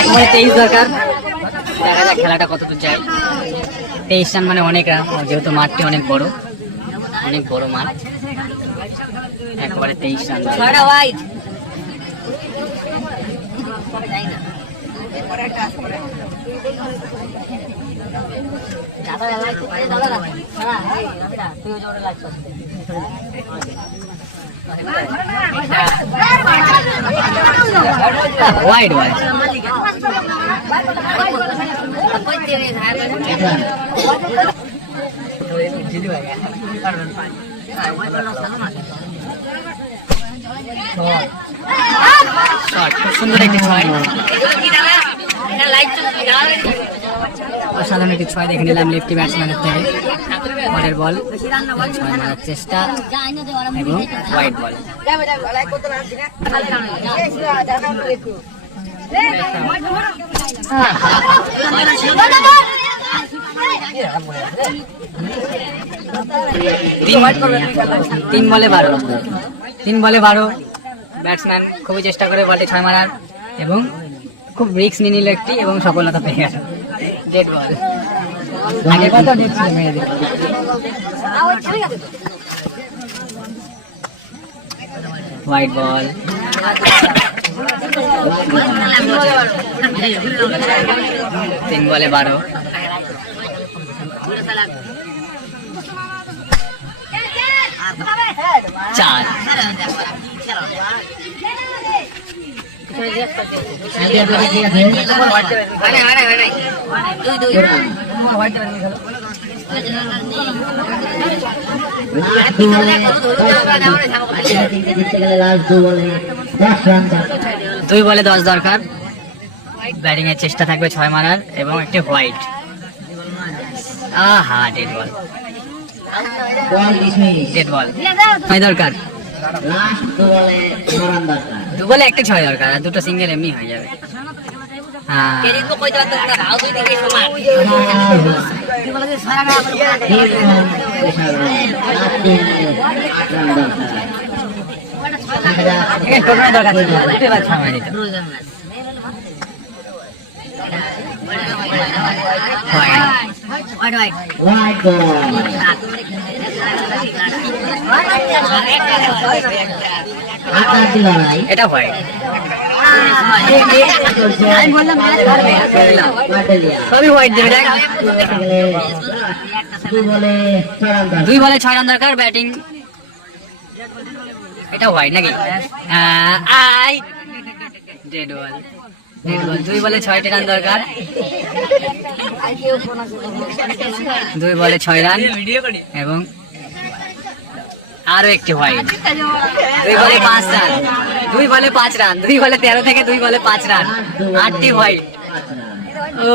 একবারে 23 দরকার, দেখা যাক খেলাটা কতদূর যায়। 23 রান মানে অনেক রান, যেহেতু মাঠটি অনেক বড় মাঠ। একবারে 23 রান। ওয়াইড ওয়াইড খুব সুন্দর একটি ছয়, অসাধারণ একটি ছয় দেখে নিলাম লেফটি ব্যাটসম্যানের থেকে। পরের বল, ছয় মারার চেষ্টা এবং হোয়াইট বল। তিন বলে 12 ব্যাটসম্যান খুবই চেষ্টা করে বলটি ছয় মারার এবং খুব রিস্ক নিয়ে নিল একটি এবং সফলতা পেয়ে গেল। ডেড বল। আগে কত ডেড ছিল মেরে দিল। White ball. 3 বলে 12। চার। দুই বলে 10 দরকার। ব্যাটিং এর চেষ্টা থাকবে 6 মারার এবং একটি হোয়াইট। আহা, ডেড বল। ডেড বল 6 দরকার। দু বলে একটা 6 দরকার, আর দুটো সিঙ্গেল এমনি হয়ে যাবে। এটা হোয়াইট। সবই হোয়াইট দেবে। 2 বলে 6 রান দরকার ব্যাটিং। এটা হোয়াইট নাকি? ডেড বল। 2 বলে 6টি রান দরকার। 2 বলে 6 রান এবং আরো একটি হোয়াইট। 2 বলে 5 রান। 2 বলে 5 রান। 2 বলে 13 থেকে 2 বলে 5 রান। 8টি হোয়াইট। ও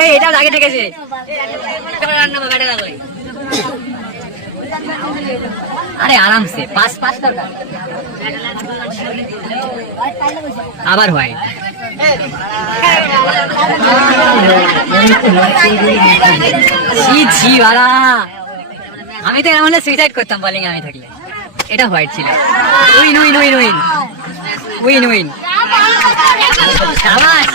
এই এটা আগে ঠেকেছে। আরে আরামসে 5 দরকার। আবার হোয়াইট। ছি বাড়া, আমি তো এমন হলে সুইসাইড করতাম বলিং আমি থাকলে। এটা হোয়াইট ছিল। উইন। শাবাশ।